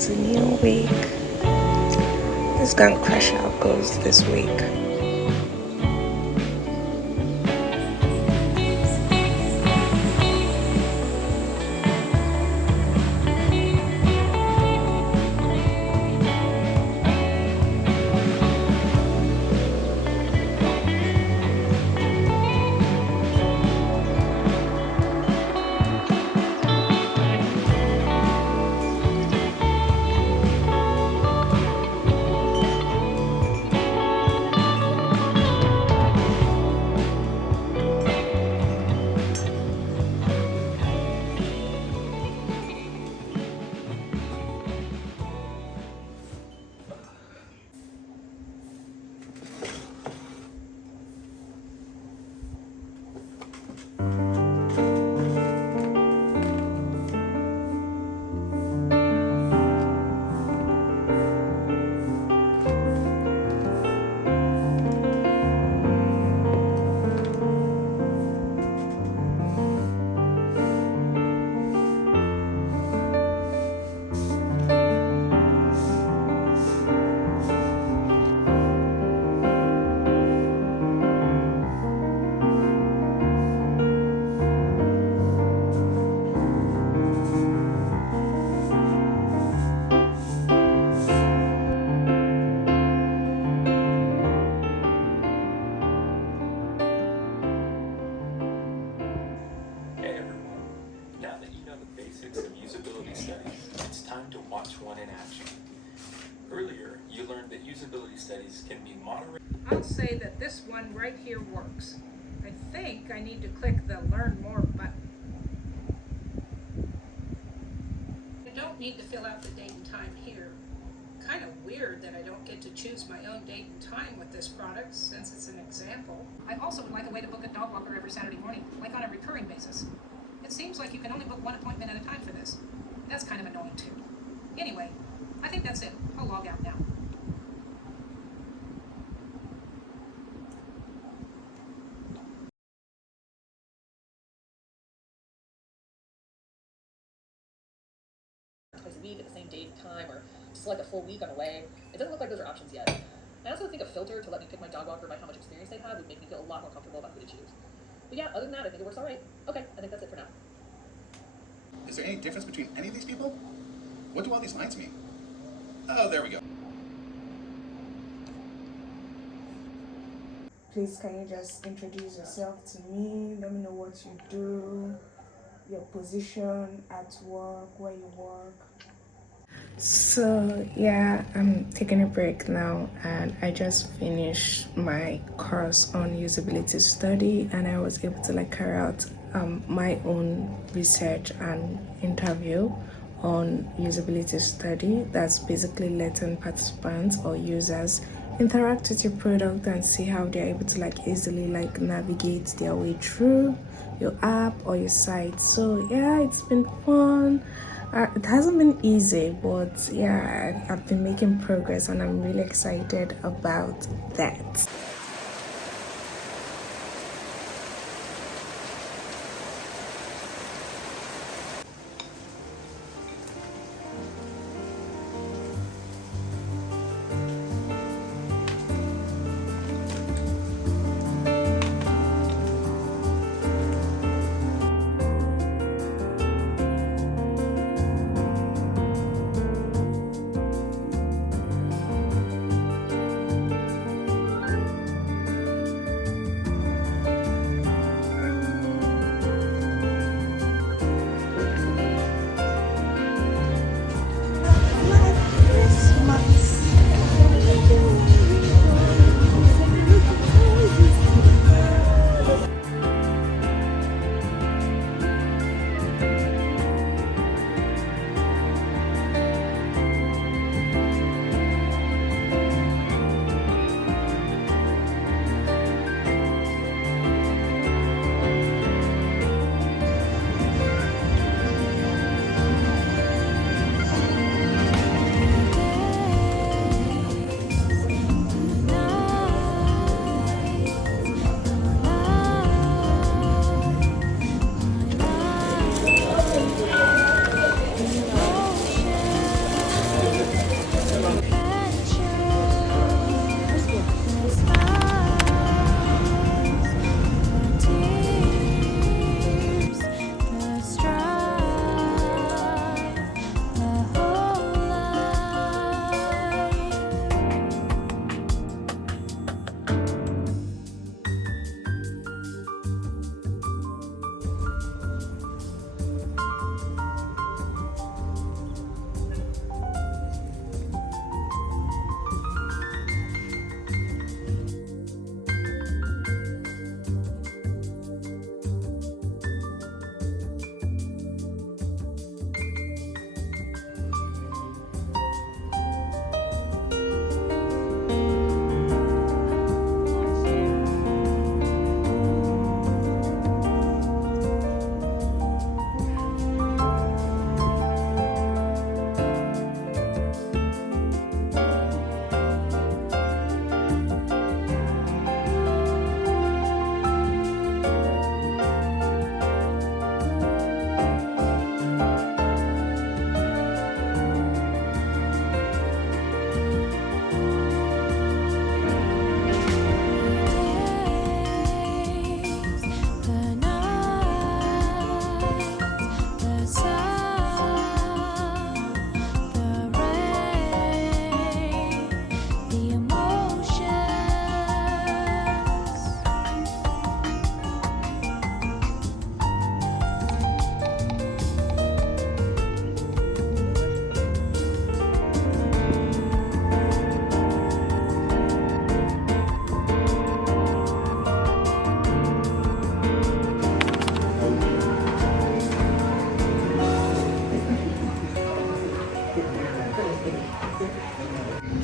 It's a new week. It's gonna crush our goals this week. Hey everyone, now that you know the basics of usability studies, it's time to watch one in action. Earlier, you learned that usability studies can be moderated. I'll say that this one right here works. I think I need to click the Learn More button. I don't need to fill out the date and time here. Kind of weird that I don't get to choose my own date and time with this product since it's an example. I also would like a way to book a dog walker every Saturday morning, like on a recurring basis. It seems like you can only book one appointment at a time for this. That's kind of annoying too. Anyway, I think that's it. I'll log out now. Twice a week at the same date and time, or just select a full week on a way. It doesn't look like those are options yet. I also think a filter to let me pick my dog walker by how much experience they have would make me feel a lot more comfortable about who to choose. But yeah, other than that, I think it works all right. Okay, I think that's it for now. Is there any difference between any of these people? What do all these lines mean? Oh, there we go. Please, can you just introduce yourself to me? Let me know what you do, your position at work, where you work. So yeah, I'm taking a break now, and I just finished my course on usability study, and I was able to carry out my own research and interview on usability study. That's basically letting participants or users interact with your product and see how they're able to easily navigate their way through your app or your site. So yeah, it's been fun. It hasn't been easy, but yeah, I've been making progress and I'm really excited about that.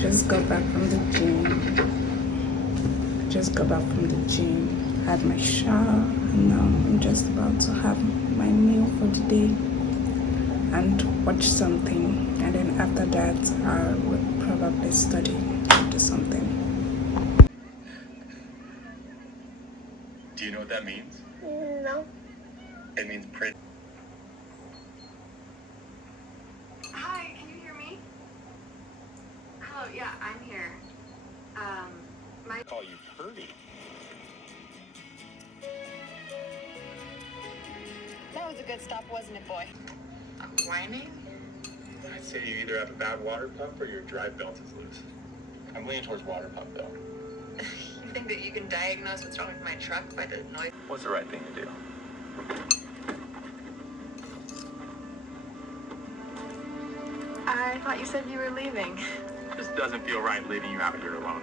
Just got back from the gym. Had my shower, and now I'm just about to have my meal for the day and watch something. And then after that, I would probably study or do something. Do you know what that means? No. It means print. Hi, can you hear me? Hello, yeah, I'm here. My Call you Purdy. That was a good stop, wasn't it, boy? Whining? I'd say you either have a bad water pump or your drive belt is loose. I'm leaning towards water pump though. You think that you can diagnose what's wrong with my truck by the noise? What's the right thing to do? I thought you said you were leaving. Just doesn't feel right leaving you out here alone.